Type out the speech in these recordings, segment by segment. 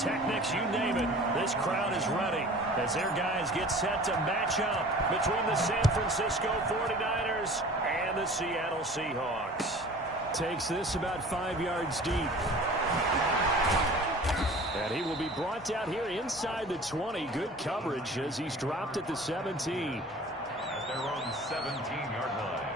pyrotechnics, you name it. This crowd is ready as their guys get set to match up between the San Francisco 49ers and the Seattle Seahawks. Takes this about 5 yards deep. And he will be brought down here inside the 20. Good coverage as he's dropped at the 17. At their own 17-yard line.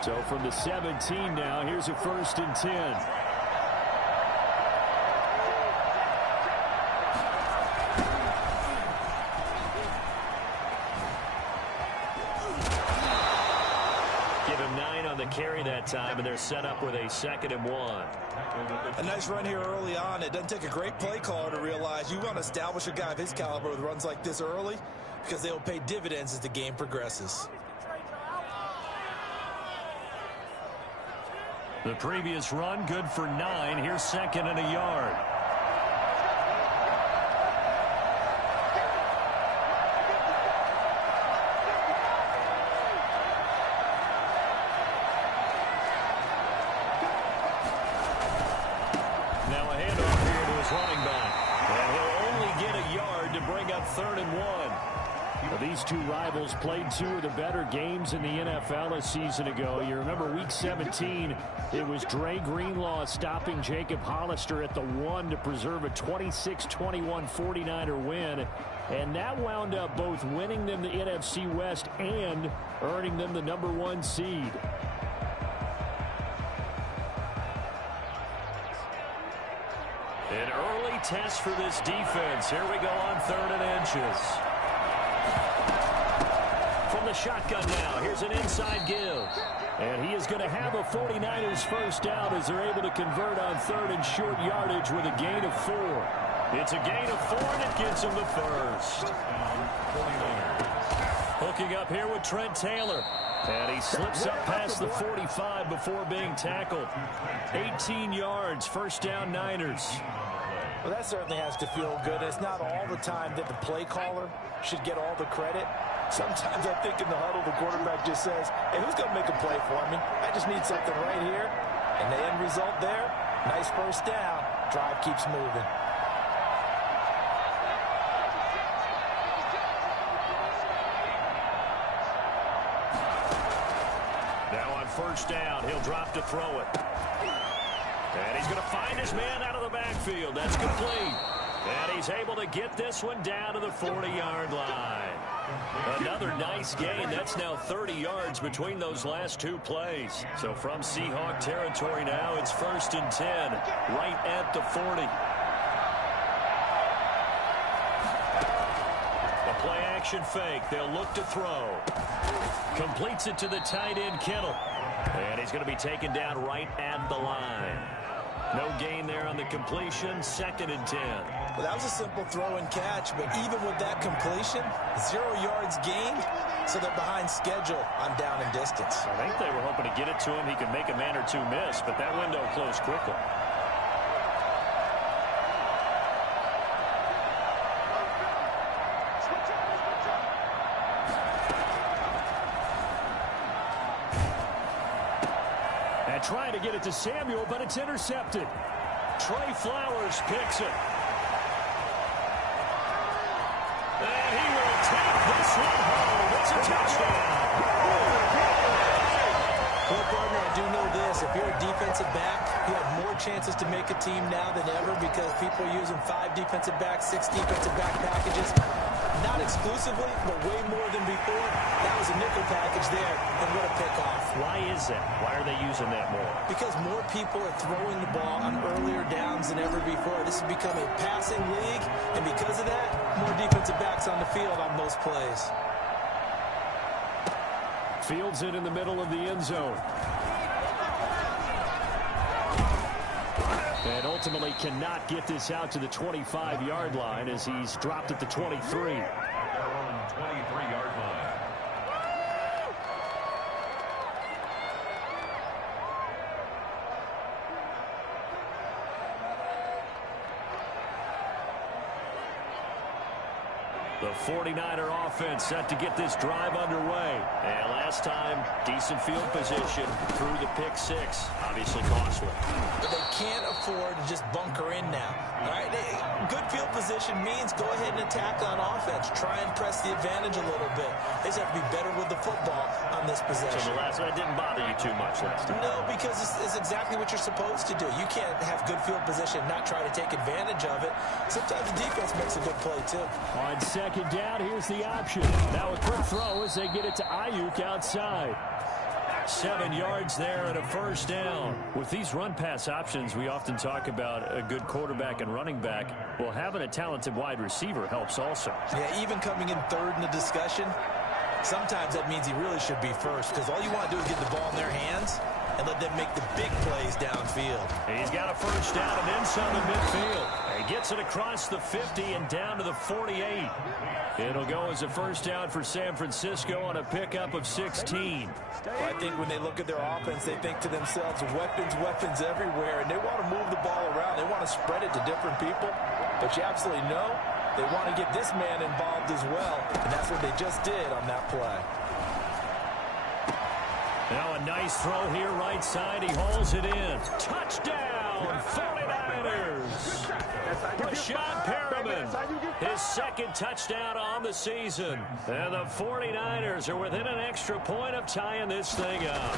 So from the 17 now, here's a 1st and 10. Give him 9 on the carry that time, and they're set up with a 2nd and 1. A nice run here early on. It doesn't take a great play caller to realize you want to establish a guy of his caliber with runs like this early because they will pay dividends as the game progresses. The previous run, good for 9. Here's 2nd and a yard. Now a handoff here to his running back. And he'll only get a yard to bring up 3rd and 1. Well, these two rivals played 2 of the better games in the NFL a season ago. You remember Week 17, it was Dre Greenlaw stopping Jacob Hollister at the 1 to preserve a 26-21 49er win. And that wound up both winning them the NFC West and earning them the #1 seed. An early test for this defense. Here we go on 3rd and inches. From the shotgun now, here's an inside give. And he is going to have a 49ers first down as they're able to convert on 3rd and short yardage with a gain of 4. It's a gain of 4, and it gives him the first. Hooking up here with Trent Taylor. And he slips up past the 45 before being tackled. 18 yards, first down Niners. Well, that certainly has to feel good. It's not all the time that the play caller should get all the credit. Sometimes I think in the huddle, the quarterback just says, hey, who's going to make a play for me? I just need something right here. And the end result there, nice first down. Drive keeps moving. Now on first down, he'll drop to throw it. And he's going to find his man out of the backfield. That's complete. And he's able to get this one down to the 40-yard line. Another nice gain. That's now 30 yards between those last 2 plays. So from Seahawk territory now, it's 1st and 10, right at the 40. A play-action fake. They'll look to throw. Completes it to the tight end, Kittle. And he's going to be taken down right at the line. No gain there on the completion, 2nd and 10. Well, that was a simple throw and catch, but even with that completion, 0 yards gained, so they're behind schedule on down and distance. I think they were hoping to get it to him. He could make a man or 2 miss, but that window closed quickly. Trying to get it to Samuel, but it's intercepted. Trey Flowers picks it. And he will take this one home. It's a touchdown. Well, partner, I do know this. If you're a defensive back, you have more chances to make a team now than ever because people are using 5 defensive backs, 6 defensive back packages. Not exclusively, but way more than before. That was a nickel package there, and what a pickoff. Why is that? Why are they using that more? Because more people are throwing the ball on earlier downs than ever before. This has become a passing league, and because of that, more defensive backs on the field on most plays. Fields it in the middle of the end zone. And ultimately cannot get this out to the 25-yard line as he's dropped at the 23. 23-yard line. The 49er offense set to get this drive underway. And last time, decent field position through the pick six. Obviously costly. But they can't afford to just bunker in now. All right, good field position means go ahead and attack on offense. Try and press the advantage a little bit. They just have to be better with the football on this possession. So the last one didn't bother you too much last time? No, because it's exactly what you're supposed to do. You can't have good field position and not try to take advantage of it. Sometimes the defense makes a good play, too. On second down, here's the option. Now a quick throw as they get it to Ayuk outside. 7 yards there and a first down. With these run-pass options, we often talk about a good quarterback and running back. Well, having a talented wide receiver helps also. Yeah, even coming in third in the discussion, sometimes that means he really should be first because all you want to do is get the ball in their hands and let them make the big plays downfield. He's got a first down and inside the midfield. He gets it across the 50 and down to the 48. It'll go as a first down for San Francisco on a pickup of 16. Well, I think when they look at their offense, they think to themselves, weapons everywhere, and they want to move the ball around. They want to spread it to different people. But you absolutely know they want to get this man involved as well, and that's what they just did on that play. Now a nice throw here right side. He hauls it in. Touchdown, 49ers. Rashad Perriman, his second touchdown on the season. And the 49ers are within an extra point of tying this thing up.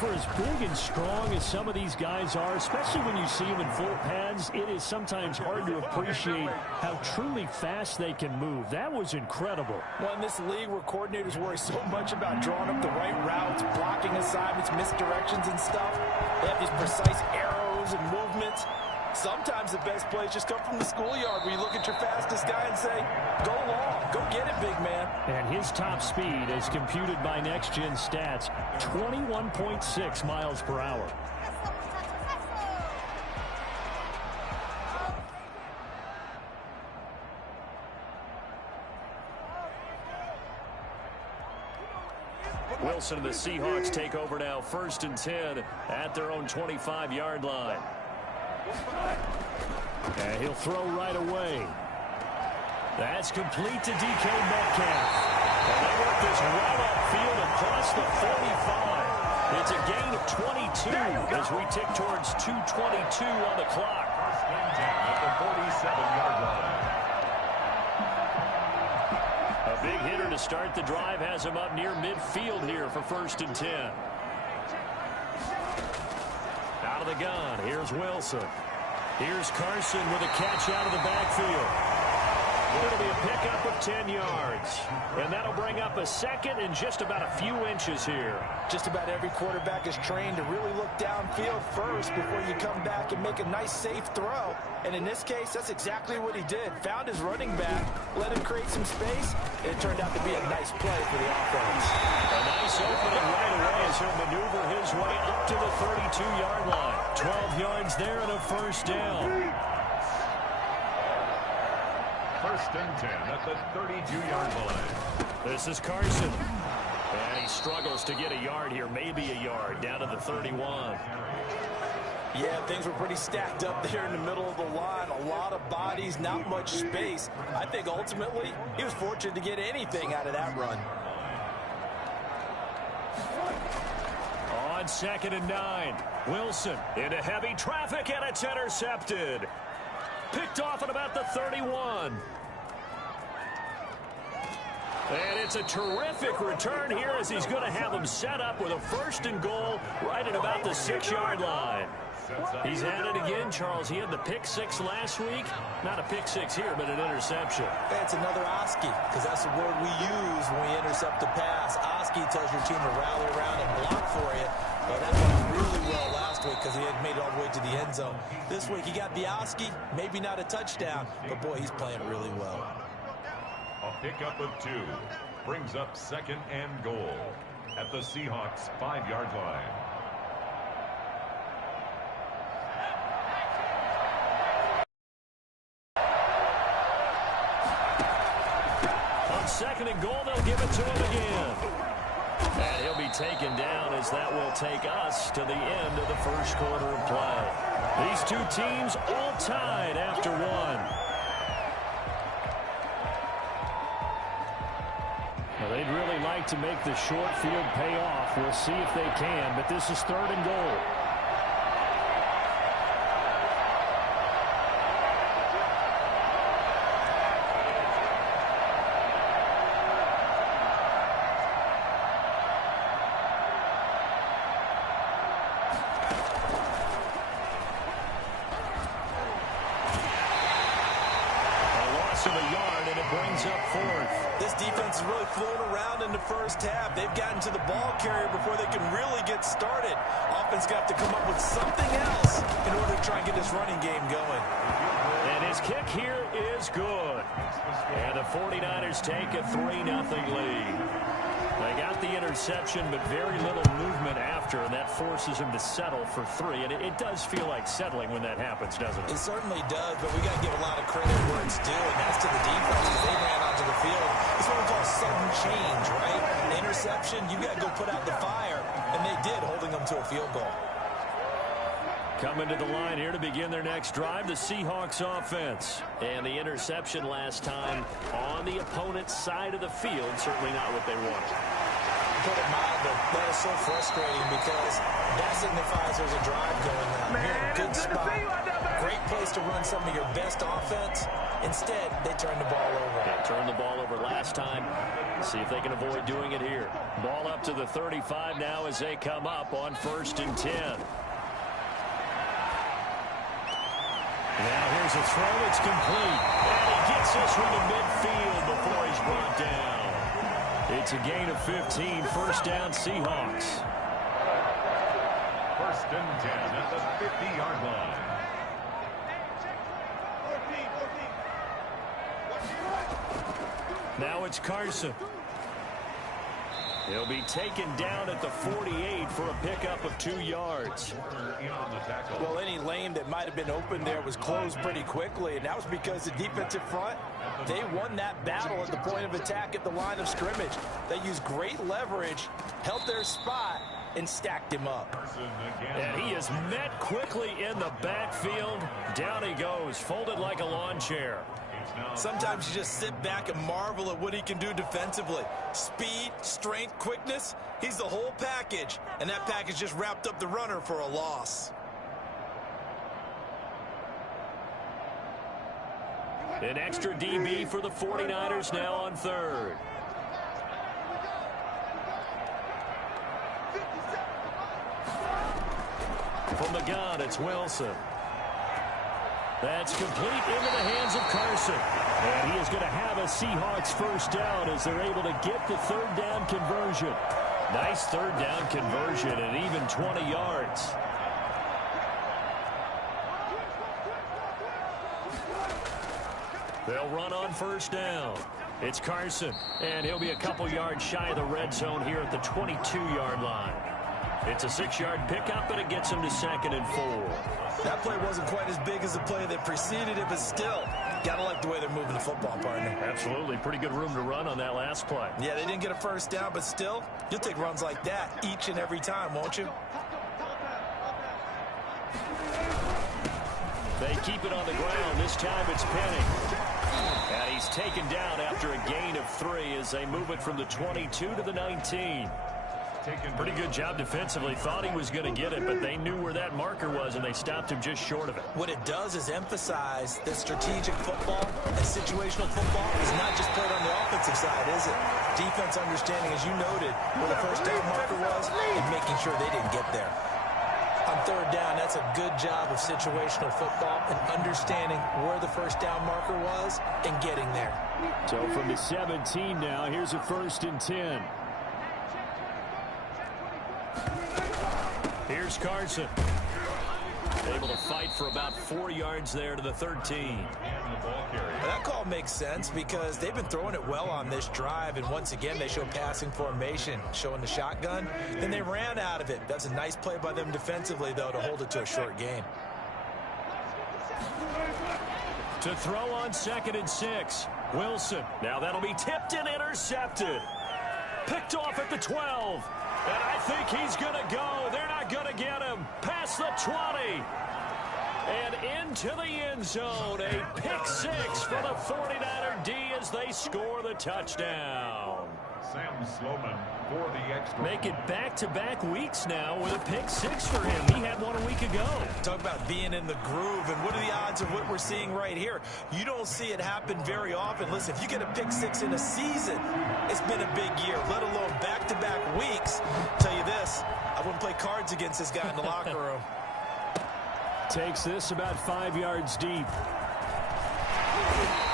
For as big and strong as some of these guys are, especially when you see them in full pads, it is sometimes hard to appreciate how truly fast they can move. That was incredible. Well, in this league where coordinators worry so much about drawing up the right routes, blocking assignments, misdirections and stuff, they have these precise arrows and movements. Sometimes the best plays just come from the schoolyard where you look at your fastest guy and say, go long, go get it, big man. And his top speed, as computed by Next Gen Stats, 21.6 miles per hour. Wilson and the Seahawks take over now, 1st and 10 at their own 25-yard line. And he'll throw right away. That's complete to DK Metcalf. And they work this right upfield across the 45. It's a gain of 22 as we tick towards 2:22 on the clock. At the 47-yard line. A big hitter to start the drive has him up near midfield here for 1st and 10. Out of the gun, here's Wilson. Here's Carson with a catch out of the backfield. It'll be a pickup of 10 yards. And that'll bring up a second and just about a few inches here. Just about every quarterback is trained to really look downfield first before you come back and make a nice, safe throw. And in this case, that's exactly what he did. Found his running back, let him create some space, and it turned out to be a nice play for the offense. A nice opening right away as he'll maneuver his way up to the 32-yard line. 12 yards there and a first down. 1st and 10 at the 32-yard line. This is Carson. And he struggles to get a yard here, maybe a yard, down to the 31. Yeah, things were pretty stacked up there in the middle of the line. A lot of bodies, not much space. I think ultimately he was fortunate to get anything out of that run. On 2nd and 9, Wilson into heavy traffic, and it's intercepted. Picked off at about the 31. And it's a terrific return here as he's going to have him set up with a 1st and goal right at about the 6-yard line. He's had it again, Charles. He had the pick 6 last week. Not a pick 6 here, but an interception. It's another Oski, because that's the word we use when we intercept a pass. Oski tells your team to rally around and block for you. Well, that went really well last week because he had made it all the way to the end zone. This week, he got the Oski, maybe not a touchdown, but boy, he's playing really well. A pickup of 2 brings up 2nd and goal at the Seahawks 5-yard line. On 2nd and goal, they'll give it to him again. And he'll be taken down as that will take us to the end of the 1st quarter of play. These two teams all tied after 1. They'd really like to make the short field pay off. We'll see if they can, but this is 3rd and goal. Of a yard, and it brings up 4th. This defense is really floating around in the first half. They've gotten to the ball carrier before they can really get started. Offense got to come up with something else in order to try and get this running game going. And his kick here is good. And the 49ers take a 3-0 lead. They got the interception, but very little movement after, and that forces him to settle for 3. And it does feel like settling when that happens, doesn't it? It certainly does, but we got to give a lot of credit where it's due, and that's to the defense as they ran onto the field. It's what we call sudden change, right? The interception, you got to go put out the fire, and they did, holding them to a field goal. Coming to the line here to begin their next drive, the Seahawks offense. And the interception last time on the opponent's side of the field, certainly not what they wanted. Put it mildly, that is so frustrating because that signifies there's a drive going on here. Good spot, great place to run some of your best offense. Instead, they turn the ball over. They turned the ball over last time. See if they can avoid doing it here. Ball up to the 35 now as they come up on 1st and 10. Now here's a throw. It's complete. And he gets this one to midfield before he's brought down. It's a gain of 15. 1st down, Seahawks. 1st and 10 at the 50-yard line. Now it's Carson. He'll be taken down at the 48 for a pickup of 2 yards. Well, any lane that might have been open there was closed pretty quickly, and that was because the defensive front, they won that battle at the point of attack at the line of scrimmage. They used great leverage, held their spot, and stacked him up. And he is met quickly in the backfield. Down he goes, folded like a lawn chair. Sometimes you just sit back and marvel at what he can do defensively. Speed, strength, quickness, he's the whole package. And that package just wrapped up the runner for a loss. An extra DB for the 49ers now on 3rd. From the gun, it's Wilson. That's complete into the hands of Carson. And he is going to have a Seahawks 1st down as they're able to get the 3rd down conversion. Nice 3rd down conversion and even 20 yards. They'll run on 1st down. It's Carson, and he'll be a couple yards shy of the red zone here at the 22-yard line. It's a 6-yard pickup, but it gets him to 2nd and 4. That play wasn't quite as big as the play that preceded it, but still, gotta like the way they're moving the football, partner. Absolutely. Pretty good room to run on that last play. Yeah, they didn't get a 1st down, but still, you'll take runs like that each and every time, won't you? They keep it on the ground. This time it's Penny. And he's taken down after a gain of 3 as they move it from the 22 to the 19. Pretty good job defensively. Thought he was going to get it, but they knew where that marker was, and they stopped him just short of it. What it does is emphasize that strategic football and situational football is not just played on the offensive side, is it? Defense understanding, as you noted, where the 1st down marker was and making sure they didn't get there. On 3rd down, that's a good job of situational football and understanding where the 1st down marker was and getting there. So from the 17 now, here's a 1st and 10. Here's Carson. Able to fight for about 4 yards there to the 13. Well, that call makes sense because they've been throwing it well on this drive, and once again they show passing formation, showing the shotgun. Then they ran out of it. That's a nice play by them defensively, though, to hold it to a short gain. To throw on 2nd and 6. Wilson. Now that'll be tipped and intercepted. Picked off at the 12. And I think he's going to go. They're not going to get him. Past the 20. And into the end zone. A pick 6 for the 49er D as they score the touchdown. Sam Sloman for the extra. Make it back-to-back weeks now with a pick six for him. He had one a week ago. Talk about being in the groove, and what are the odds of what we're seeing right here? You don't see it happen very often. Listen, if you get a pick six in a season, it's been a big year, let alone back-to-back weeks. Tell you this, I wouldn't play cards against this guy in the locker room. Takes this about 5 yards deep.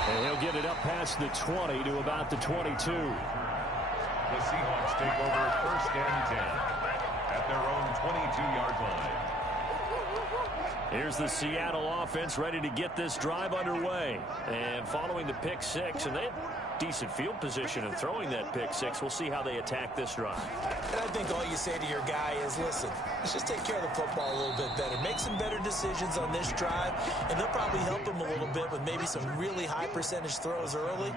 And he'll get it up past the 20 to about the 22. The Seahawks take over 1st and 10 at their own 22-yard line. Here's the Seattle offense ready to get this drive underway. And following the pick six, and they had decent field position in throwing that pick six. We'll see how they attack this drive. And I think all you say to your guy is, listen, let's just take care of the football a little bit better. Make some better decisions on this drive, and they'll probably help him a little bit with maybe some really high percentage throws early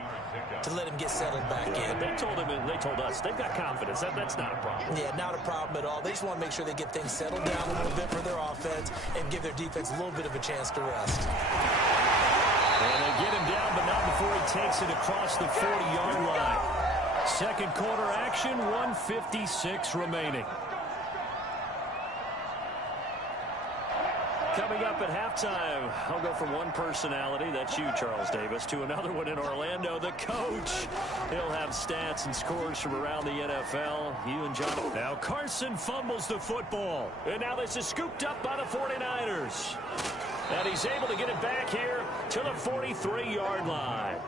to let him get settled back in. They told him, and they told us, they've got confidence. That's not a problem. Yeah, not a problem at all. They just want to make sure they get things settled down a little bit for their offense and give their defense a little bit of a chance to rest. And they get him down, but not before he takes it across the 40-yard line. Second quarter action, 1:56 remaining. Coming up at halftime, I'll go from one personality, that's you, Charles Davis, to another one in Orlando, the coach. He'll have stats and scores from around the NFL. You and John. Now Carson fumbles the football. And now this is scooped up by the 49ers. And he's able to get it back here to the 43-yard line.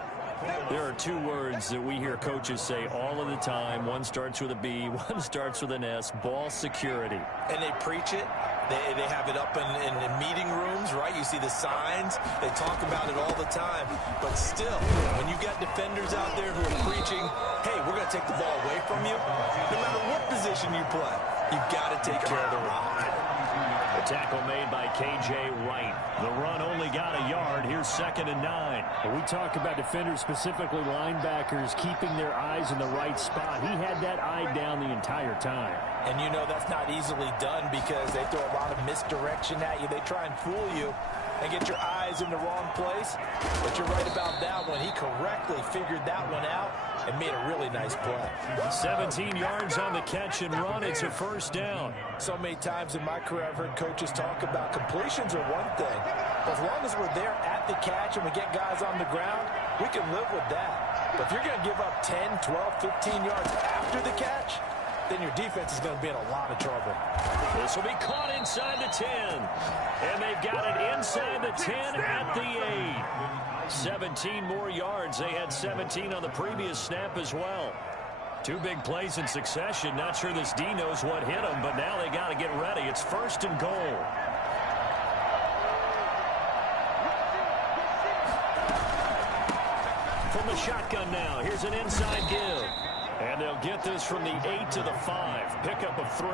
There are two words that we hear coaches say all of the time. One starts with a B, one starts with an S, ball security. And they preach it. They have it up in meeting rooms, right? You see the signs. They talk about it all the time. But still, when you got defenders out there who are preaching, hey, we're going to take the ball away from you, no matter what position you play, you've got to take care of the rock. The tackle made by K.J. Wright. The run only got a yard. Here's 2nd and 9. When we talk about defenders, specifically linebackers, keeping their eyes in the right spot. He had that eye down the entire time. And you know that's not easily done because they throw a lot of misdirection at you. They try and fool you and get your eyes in the wrong place. But you're right about that one. He correctly figured that one out and made a really nice play. 17 yards on the catch and run. It's a first down. So many times in my career I've heard coaches talk about completions are one thing. But as long as we're there at the catch and we get guys on the ground, we can live with that. But if you're going to give up 10, 12, 15 yards after the catch, then your defense is going to be in a lot of trouble. This will be caught inside the 10. And they've got it inside the 10 at the 8. 17 more yards. They had 17 on the previous snap as well. Two big plays in succession. Not sure this D knows what hit them, but now they got to get ready. It's 1st and goal. From the shotgun now. Here's an inside give. And they'll get this from the 8 to the 5. Pickup of 3.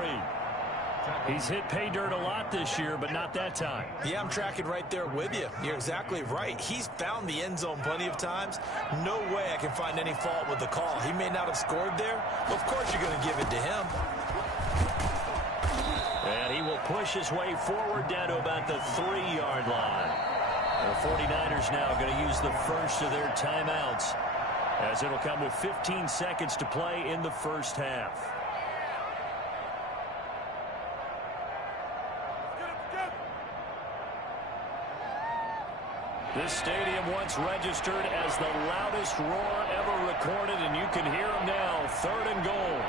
He's hit pay dirt a lot this year, but not that time. Yeah, I'm tracking right there with you. You're exactly right. He's found the end zone plenty of times. No way I can find any fault with the call. He may not have scored there, but of course you're going to give it to him. And he will push his way forward down to about the 3-yard line. The 49ers now going to use the first of their timeouts, as it'll come with 15 seconds to play in the first half. This stadium once registered as the loudest roar ever recorded, and you can hear him now. 3rd and goal.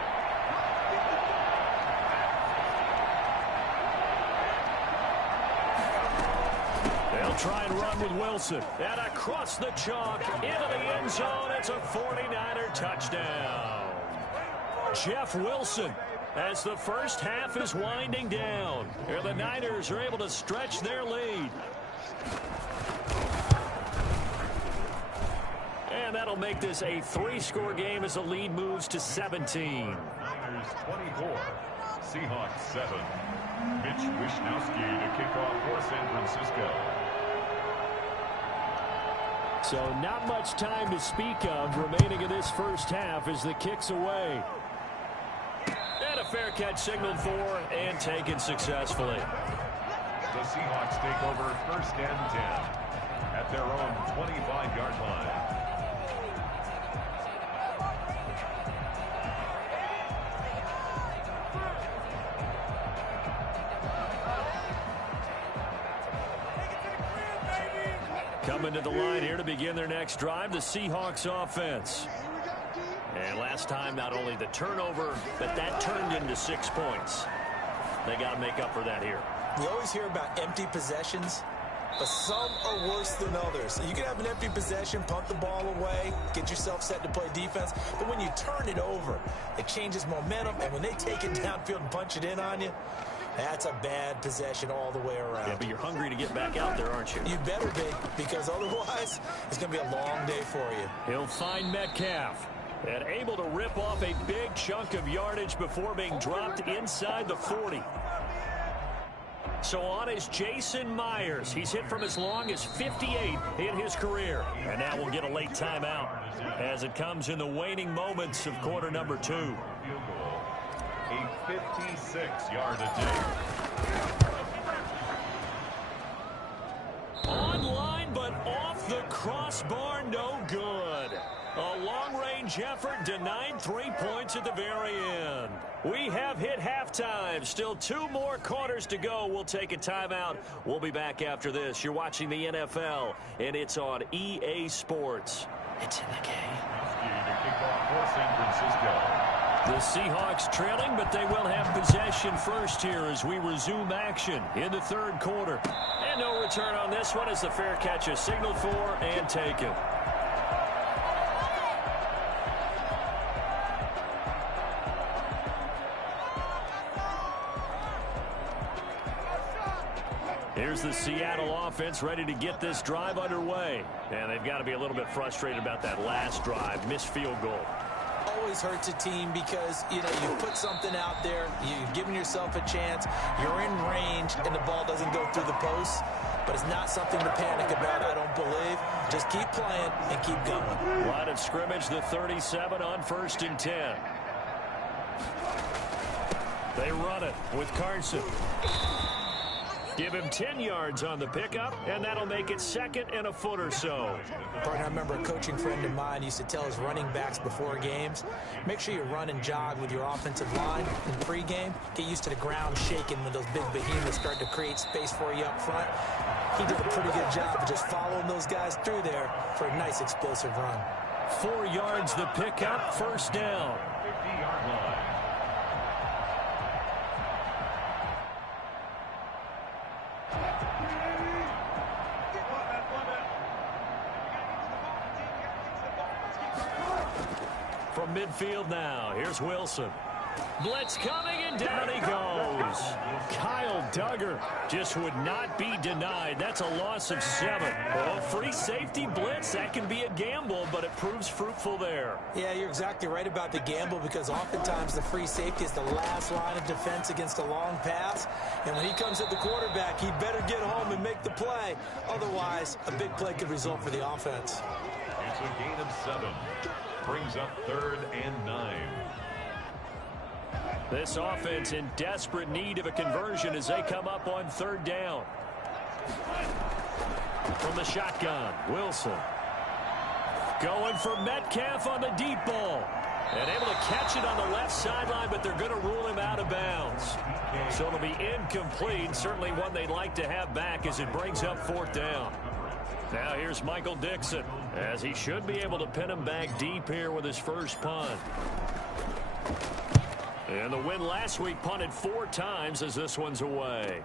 They'll try and run with Wilson. And across the chalk, into the end zone. It's a 49er touchdown. Jeff Wilson, as the first half is winding down. Here the Niners are able to stretch their lead. And that'll make this a 3-score game as the lead moves to 17. Niners 24, Seahawks 7. Mitch Wishnowsky to kick off for San Francisco. So not much time to speak of remaining in this first half as the kick's away. And a fair catch signaled for and taken successfully. The Seahawks take over 1st and 10 at their own 25-yard line. coming to the line here to begin their next drive, the Seahawks offense. And last time, not only the turnover, but that turned into 6 points. They got to make up for that here. You always hear about empty possessions, but some are worse than others. You can have an empty possession, punt the ball away, get yourself set to play defense, but when you turn it over, it changes momentum, and when they take it downfield and punch it in on you, that's a bad possession all the way around. Yeah, but you're hungry to get back out there, aren't you? You better be, because otherwise, it's going to be a long day for you. He'll find Metcalf. And able to rip off a big chunk of yardage before being dropped inside the 40. So on is Jason Myers. He's hit from as long as 58 in his career. And now we'll get a late timeout as it comes in the waning moments of quarter number 2. Field goal, a 56-yard attempt. Online, but off the crossbar, no good. A long-range effort denied 3 points at the very end. We have hit halftime. Still 2 more quarters to go. We'll take a timeout. We'll be back after this. You're watching the NFL, and it's on EA Sports. It's in the game. The Seahawks trailing, but they will have possession first here as we resume action in the third quarter. And no return on this one as the fair catch is signaled for and taken. Here's the Seattle offense ready to get this drive underway. And they've got to be a little bit frustrated about that last drive, missed field goal. Always hurts a team because, you put something out there, you've given yourself a chance, you're in range, and the ball doesn't go through the posts. But it's not something to panic about, I don't believe. Just keep playing and keep going. Line of scrimmage, the 37 on 1st and 10. They run it with Carson. Give him 10 yards on the pickup, and that'll make it 2nd and a foot or so. Partner, I remember a coaching friend of mine used to tell his running backs before games, make sure you run and jog with your offensive line in pregame. Get used to the ground shaking when those big behemoths start to create space for you up front. He did a pretty good job of just following those guys through there for a nice explosive run. 4 yards the pickup, 1st down. 50-yard line. From midfield now, here's Wilson. Blitz coming, and down he goes. Kyle Duggar just would not be denied. That's a loss of 7. Well, free safety blitz, that can be a gamble, but it proves fruitful there. Yeah, you're exactly right about the gamble because oftentimes the free safety is the last line of defense against a long pass. And when he comes at the quarterback, he better get home and make the play. Otherwise, a big play could result for the offense. It's a gain of 7. Brings up 3rd and 9. This offense in desperate need of a conversion as they come up on 3rd down. From the shotgun, Wilson. Going for Metcalf on the deep ball. And able to catch it on the left sideline, but they're going to rule him out of bounds. So it'll be incomplete. Certainly one they'd like to have back as it brings up 4th down. Now here's Michael Dixon, as he should be able to pin him back deep here with his first punt. And the win last week punted 4 times as this one's away.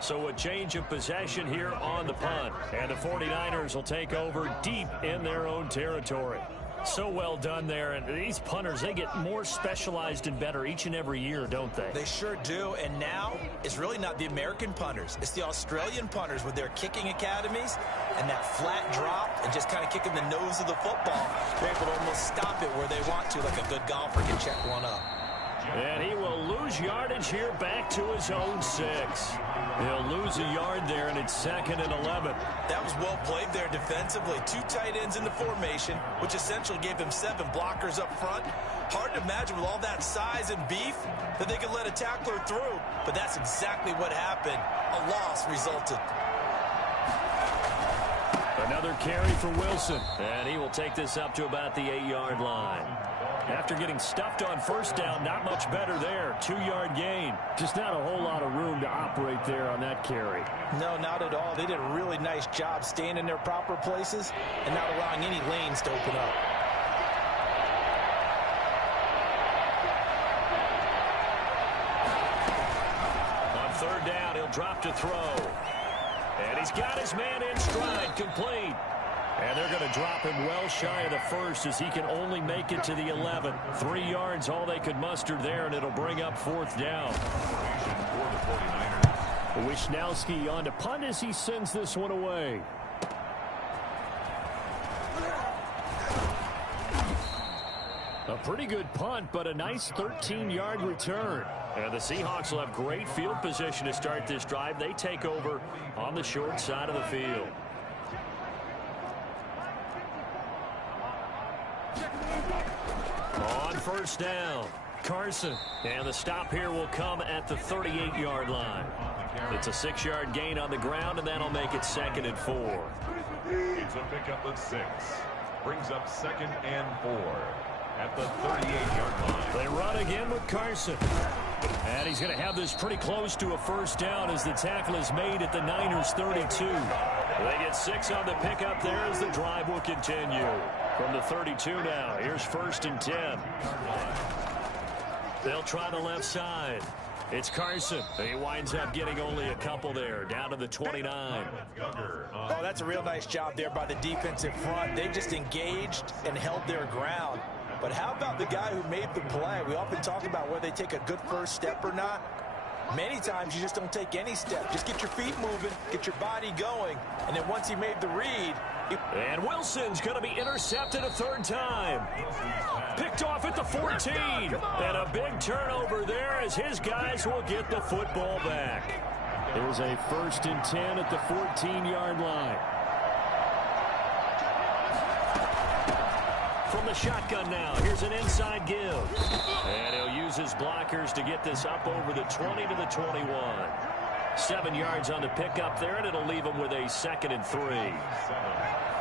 So a change of possession here on the punt. And the 49ers will take over deep in their own territory. So well done there. And these punters, they get more specialized and better each and every year, don't they? They sure do. And now it's really not the American punters. It's the Australian punters with their kicking academies and that flat drop and just kind of kicking the nose of the football. They're able to almost stop it where they want to, like a good golfer can check one up. And he will lose yardage here back to his own 6. He'll lose a yard there, and it's 2nd and 11. That was well played there defensively. 2 tight ends in the formation, which essentially gave him 7 blockers up front. Hard to imagine with all that size and beef that they could let a tackler through, but that's exactly what happened. A loss resulted. Another carry for Wilson, and he will take this up to about the 8-yard line. After getting stuffed on first down, not much better there. 2-yard gain. Just not a whole lot of room to operate there on that carry. No, not at all. They did a really nice job staying in their proper places and not allowing any lanes to open up. On third down, he'll drop to throw. And he's got his man in stride, complete. And they're going to drop him well shy of the first as he can only make it to the 11. 3 yards, all they could muster there, and it'll bring up fourth down. Wishnowski on to punt as he sends this one away. A pretty good punt, but a nice 13-yard return. And the Seahawks will have great field position to start this drive. They take over on the short side of the field. On first down, Carson. And the stop here will come at the 38-yard line. It's a 6-yard gain on the ground, and that'll make it 2nd and 4. It's a pickup of 6. Brings up 2nd and 4 at the 38-yard line. They run again with Carson. And he's going to have this pretty close to a first down as the tackle is made at the Niners' 32. They get 6 on the pickup there as the drive will continue. From the 32 now, here's 1st and 10. They'll try the left side. It's Carson. He winds up getting only a couple there, down to the 29. Oh, that's a real nice job there by the defensive front. They just engaged and held their ground. But how about the guy who made the play? We often talk about whether they take a good first step or not. Many times you just don't take any step. Just get your feet moving, get your body going, and then once he made the read... And Wilson's going to be intercepted a 3rd time. Picked off at the 14. And a big turnover there as his guys will get the football back. There's a 1st and 10 at the 14-yard line. From the shotgun now, here's an inside give. And he'll use his blockers to get this up over the 20 to the 21. 7 yards on the pickup there, and it'll leave him with a 2nd and 3. 7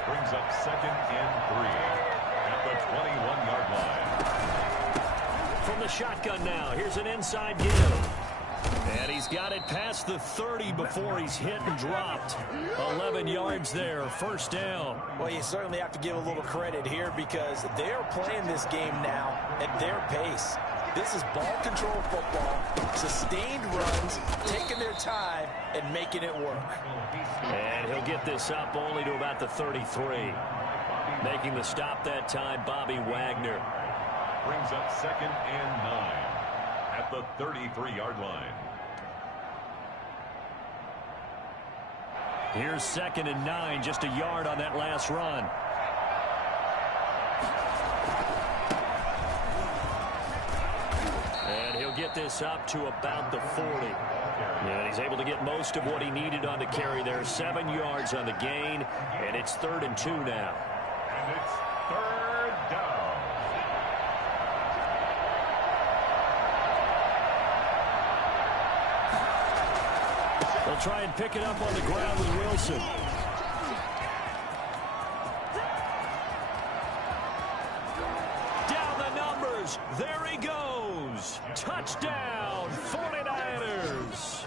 brings up 2nd and 3 at the 21-yard line. From the shotgun now, here's an inside give. And he's got it past the 30 before he's hit and dropped. 11 yards there, 1st down. Well, you certainly have to give a little credit here because they're playing this game now at their pace. This is ball control football, sustained runs, taking their time, and making it work. And he'll get this up only to about the 33. Making the stop that time, Bobby Wagner. Brings up 2nd and 9 at the 33-yard line. Here's 2nd and 9, just a yard on that last run. And he'll get this up to about the 40. And he's able to get most of what he needed on the carry there. 7 yards on the gain, and it's 3rd and 2 now. And it's 3rd down. They'll try and pick it up on the ground with Wilson. Down the numbers. There he goes. Touchdown, 49ers.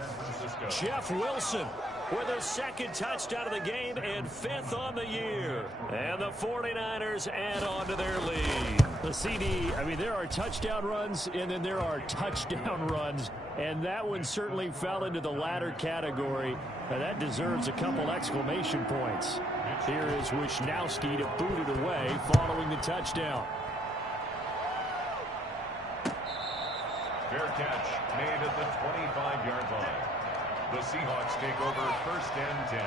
Jeff Wilson with a 2nd touchdown of the game and 5th on the year. And the 49ers add on to their lead. The CD, I mean, there are touchdown runs, and then there are touchdown runs. And that one certainly fell into the latter category. And that deserves a couple exclamation points. Here is Wishnowski to boot it away following the touchdown. Fair catch made at the 25-yard line. The Seahawks take over 1st and 10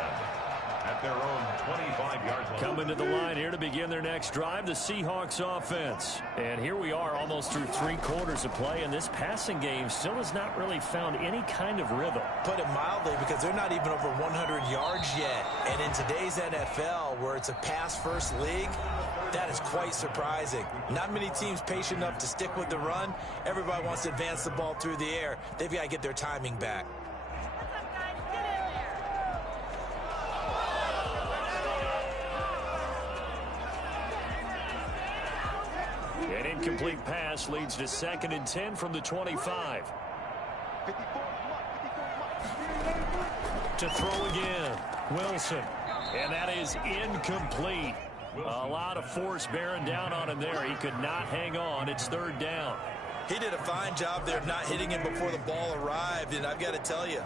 at their own 25-yard line. Coming to the line here to begin their next drive, the Seahawks offense. And here we are almost through 3 quarters of play, and this passing game still has not really found any kind of rhythm. Put it mildly, because they're not even over 100 yards yet. And in today's NFL, where it's a pass-first league, that is quite surprising. Not many teams patient enough to stick with the run. Everybody wants to advance the ball through the air. They've got to get their timing back. An incomplete pass leads to 2nd and 10 from the 25. To throw again, Wilson. And that is incomplete. A lot of force bearing down on him there. He could not hang on. It's 3rd down. He did a fine job there of not hitting him before the ball arrived. And I've got to tell you,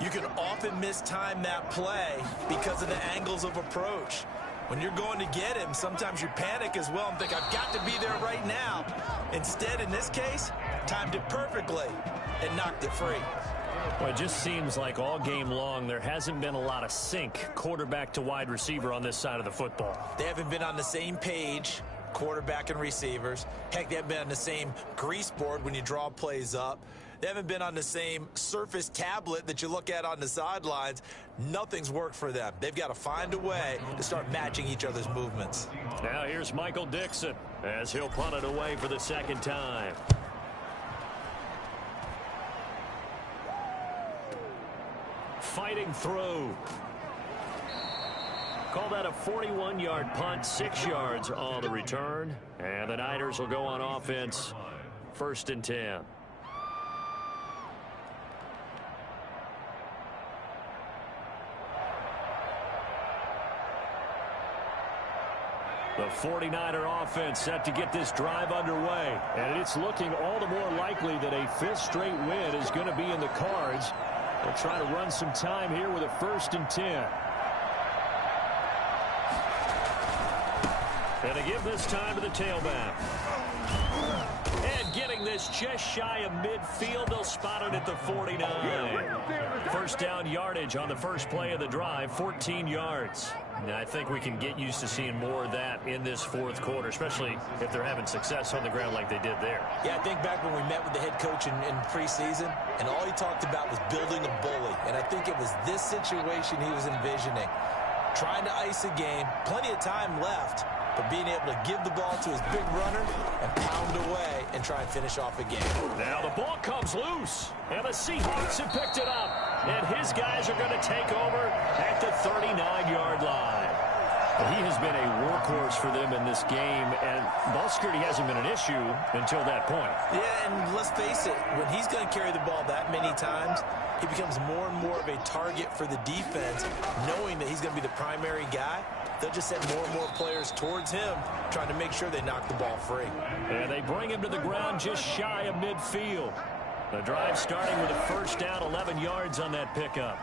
you can often mistime that play because of the angles of approach. When you're going to get him, sometimes you panic as well and think, I've got to be there right now. Instead, in this case, timed it perfectly and knocked it free. Well, it just seems like all game long there hasn't been a lot of sync quarterback to wide receiver on this side of the football. They haven't been on the same page, quarterback and receivers. Heck, they haven't been on the same grease board when you draw plays up. They haven't been on the same surface tablet that you look at on the sidelines. Nothing's worked for them. They've got to find a way to start matching each other's movements. Now here's Michael Dixon as he'll punt it away for the 2nd time. Fighting through. Call that a 41-yard punt, 6 yards on the return. And the Niners will go on offense, 1st and 10. The 49er offense set to get this drive underway. And it's looking all the more likely that a 5th straight win is going to be in the cards. They'll try to run some time here with a 1st and 10. And they give this time to the tailback. And getting this just shy of midfield, they'll spot it at the 49. 1st down yardage on the first play of the drive, 14 yards. Now, I think we can get used to seeing more of that in this 4th quarter, especially if they're having success on the ground like they did there. Yeah, I think back when we met with the head coach in preseason, and all he talked about was building a bully. And I think it was this situation he was envisioning. Trying to ice a game, plenty of time left, but being able to give the ball to his big runner and pound away and try and finish off a game. Now the ball comes loose, and the Seahawks have picked it up. And his guys are going to take over at the 39-yard line. He has been a workhorse for them in this game, and ball security hasn't been an issue until that point. Yeah, and let's face it, when he's going to carry the ball that many times, he becomes more and more of a target for the defense, knowing that he's going to be the primary guy. They'll just send more and more players towards him, trying to make sure they knock the ball free. And they bring him to the ground just shy of midfield. The drive starting with a 1st down, 11 yards on that pickup.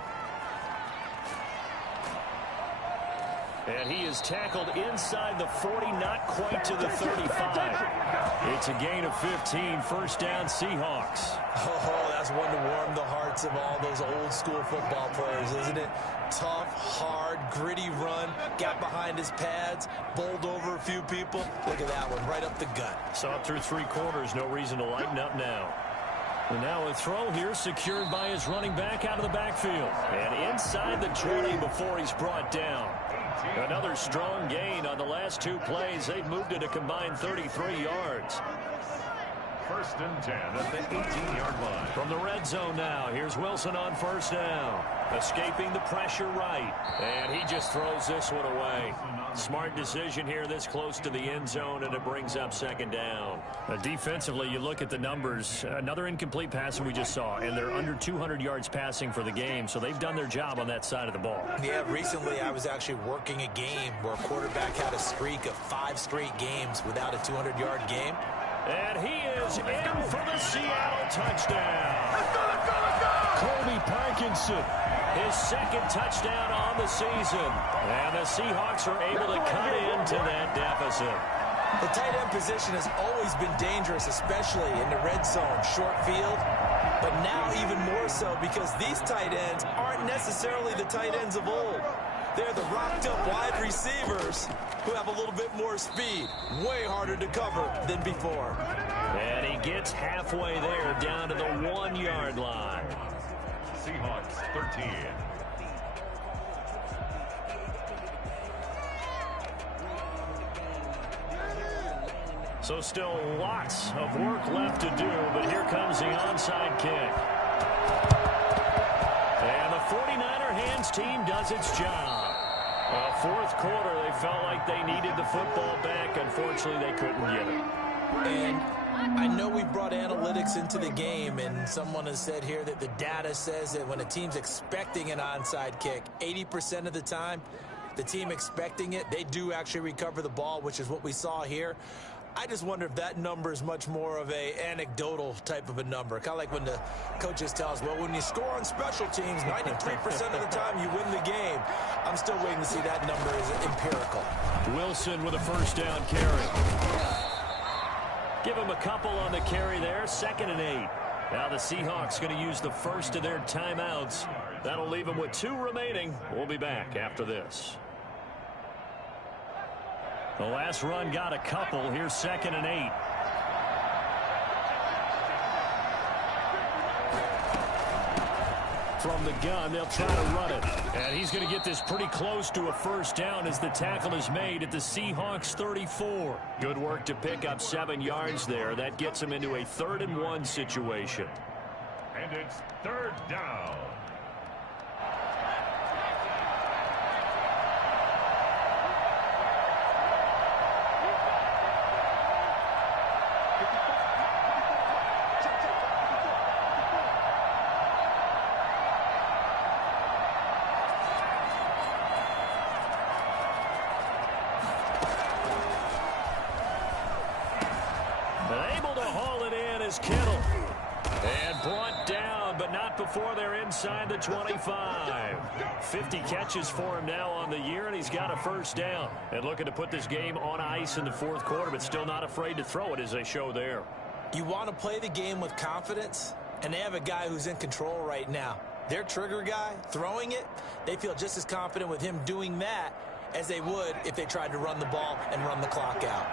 And he is tackled inside the 40, not quite to the 35. It's a gain of 15, 1st down Seahawks. Oh, that's one to warm the hearts of all those old school football players, isn't it? Tough, hard, gritty run, got behind his pads, bowled over a few people. Look at that one, right up the gut. Saw it through 3 quarters, no reason to lighten up now. And now a throw here secured by his running back out of the backfield. And inside the 20 before he's brought down. Another strong gain on the last 2 plays. They've moved it a combined 33 yards. 1st and 10 at the 18-yard line. From the red zone now, here's Wilson on 1st down. Escaping the pressure right. And he just throws this one away. Smart decision here this close to the end zone, and it brings up 2nd down. Defensively, you look at the numbers. Another incomplete pass that we just saw, and they're under 200 yards passing for the game, so they've done their job on that side of the ball. Yeah, recently I was actually working a game where a quarterback had a streak of 5 straight games without a 200-yard game. And he is in for the Seattle touchdown. Let's go, let's go, let's go! Colby Parkinson, his 2nd touchdown on the season. And the Seahawks are able to cut into that deficit. The tight end position has always been dangerous, especially in the red zone, short field. But now even more so because these tight ends aren't necessarily the tight ends of old. They're the rocked-up wide receivers who have a little bit more speed. Way harder to cover than before. And he gets halfway there, down to the 1-yard line. Seahawks 13. So still lots of work left to do, but here comes the onside kick. And the 49er hands team does its job. 4th quarter, they felt like they needed the football back. Unfortunately, they couldn't get it. And I know we brought analytics into the game, and someone has said here that the data says that when a team's expecting an onside kick, 80% of the time, the team expecting it, they do actually recover the ball, which is what we saw here. I just wonder if that number is much more of a anecdotal type of a number. Kind of like when the coaches tell us, well, when you score on special teams, 93% of the time you win the game. I'm still waiting to see that number is empirical. Wilson with a first down carry. Give him a couple on the carry there. 2nd and 8. Now the Seahawks going to use the first of their timeouts. That'll leave them with 2 remaining. We'll be back after this. The last run got a couple. Here's 2nd and 8. From the gun, they'll try to run it. And he's going to get this pretty close to a first down as the tackle is made at the Seahawks 34. Good work to pick up 7 yards there. That gets him into a 3rd and 1 situation. And it's 3rd down. Kittle. And brought down, but not before they're inside the 25. 50 catches for him now on the year, and he's got a first down. And looking to put this game on ice in the 4th quarter, but still not afraid to throw it as they show there. You want to play the game with confidence, and they have a guy who's in control right now. Their trigger guy, throwing it, they feel just as confident with him doing that as they would if they tried to run the ball and run the clock out.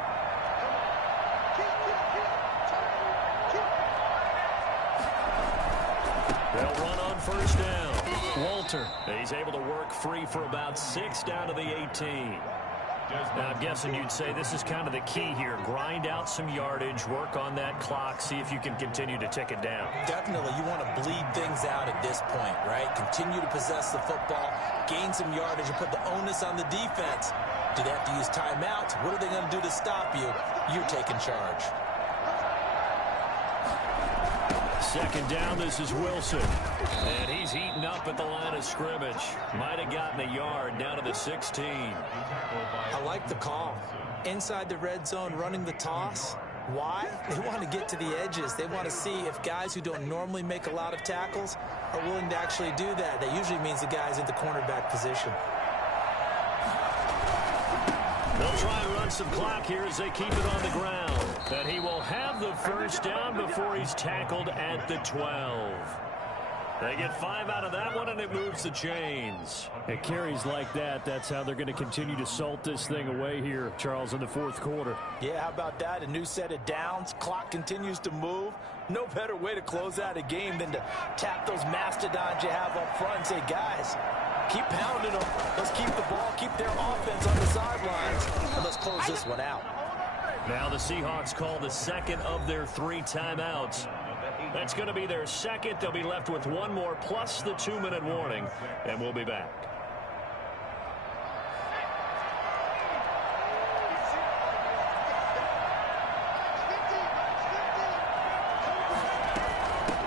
They'll run on first down. Walter, he's able to work free for about 6 down to the 18. Now, I'm guessing you'd say this is kind of the key here. Grind out some yardage, work on that clock, see if you can continue to tick it down. Definitely. You want to bleed things out at this point, right? Continue to possess the football, gain some yardage, and put the onus on the defense. Do they have to use timeouts? What are they going to do to stop you? You're taking charge. 2nd down, this is Wilson. And he's heating up at the line of scrimmage. Might have gotten a yard down to the 16. I like the call. Inside the red zone, running the toss. Why? They want to get to the edges. They want to see if guys who don't normally make a lot of tackles are willing to actually do that. That usually means the guy's in the cornerback position. They'll try and run some clock here as they keep it on the ground. But he will have the first down before he's tackled at the 12. They get 5 out of that one, and it moves the chains. At carries like that, that's how they're going to continue to salt this thing away here, Charles, in the 4th quarter. Yeah, how about that? A new set of downs. Clock continues to move. No better way to close out a game than to tap those mastodons you have up front and say, guys, keep pounding them. Let's keep the ball, keep their offense on the sidelines, and let's close this one out. Now the Seahawks call the 2nd of their 3 timeouts. That's going to be their 2nd. They'll be left with 1 more plus the 2-minute warning, and we'll be back.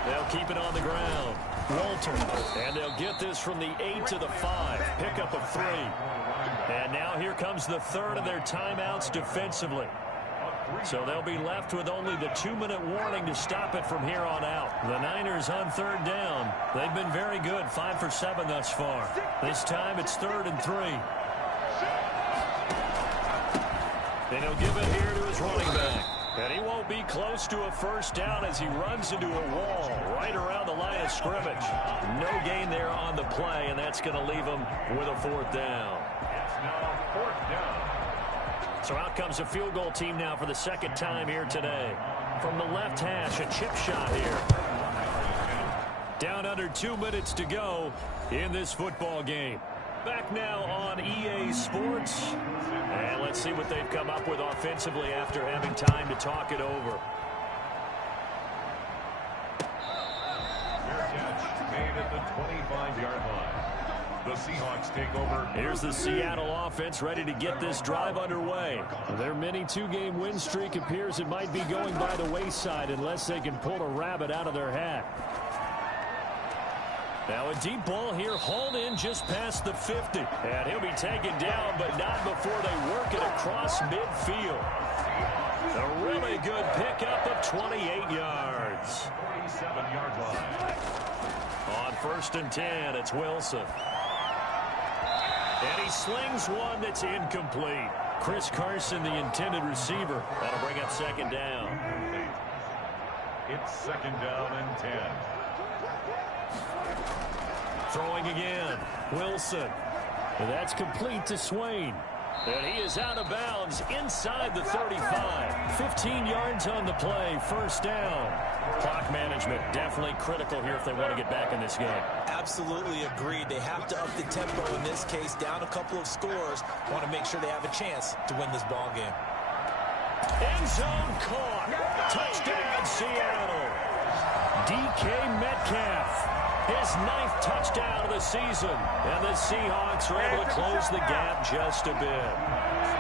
They'll keep it on the ground. Walter, and they'll get this from the 8 to the 5. Pick up of 3. And now here comes the 3rd of their timeouts defensively. So they'll be left with only the 2-minute warning to stop it from here on out. The Niners on 3rd down. They've been very good, 5 for 7 thus far. This time it's 3rd and 3. And he'll give it here to his running back. And he won't be close to a first down as he runs into a wall right around the line of scrimmage. No gain there on the play, and that's going to leave him with a 4th down. It's now 4th down. So out comes a field goal team now for the 2nd time here today. From the left hash, a chip shot here. Down under 2 minutes to go in this football game. Back now on EA Sports. And let's see what they've come up with offensively after having time to talk it over. Fair catch made at the 25-yard line. The Seahawks take over. Here's the Seattle offense ready to get this drive underway. Their mini two-game win streak appears it might be going by the wayside unless they can pull a rabbit out of their hat. Now a deep ball here, hauled in just past the 50. And he'll be taken down, but not before they work it across midfield. A really good pickup of 28 yards. 47-yard line. On 1st and 10, it's Wilson. And he slings one that's incomplete. Chris Carson, the intended receiver. That'll bring up 2nd down. It's 2nd down and 10. Throwing again. Wilson. And that's complete to Swain. And he is out of bounds inside the 35. 15 yards on the play. 1st down. Clock management definitely critical here if they want to get back in this game. Absolutely agreed. They have to up the tempo in this case. Down a couple of scores. Want to make sure they have a chance to win this ball game. End zone caught. Touchdown Seattle. DK Metcalf. His 9th touchdown of the season. And the Seahawks are able to close the gap just a bit.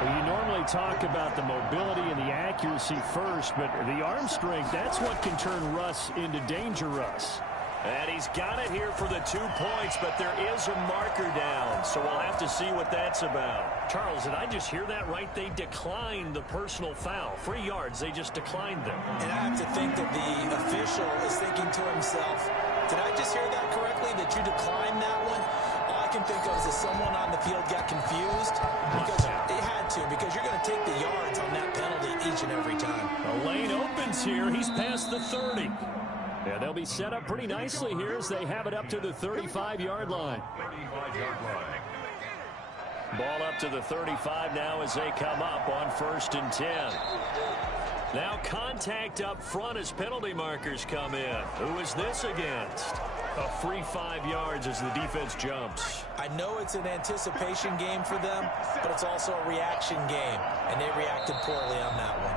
Well, you normally talk about the mobility and the accuracy first, but the arm strength, that's what can turn Russ into danger Russ. And he's got it here for the 2 points, but there is a marker down, so we'll have to see what that's about. Charles, did I just hear that right? They declined the personal foul. 3 yards, they just declined them. And I have to think that the official is thinking to himself, did I just hear that correctly, that you declined that one? All I can think of is that someone on the field got confused, because they had to, because you're going to take the yards on that penalty each and every time. The lane opens here. He's past the 30. Yeah, they'll be set up pretty nicely here as they have it up to the 35-yard line. 35-yard line. Ball up to the 35 now as they come up on 1st and 10. Now contact up front as penalty markers come in. Who is this against? A free 5 yards as the defense jumps. I know it's an anticipation game for them, but it's also a reaction game, and they reacted poorly on that one.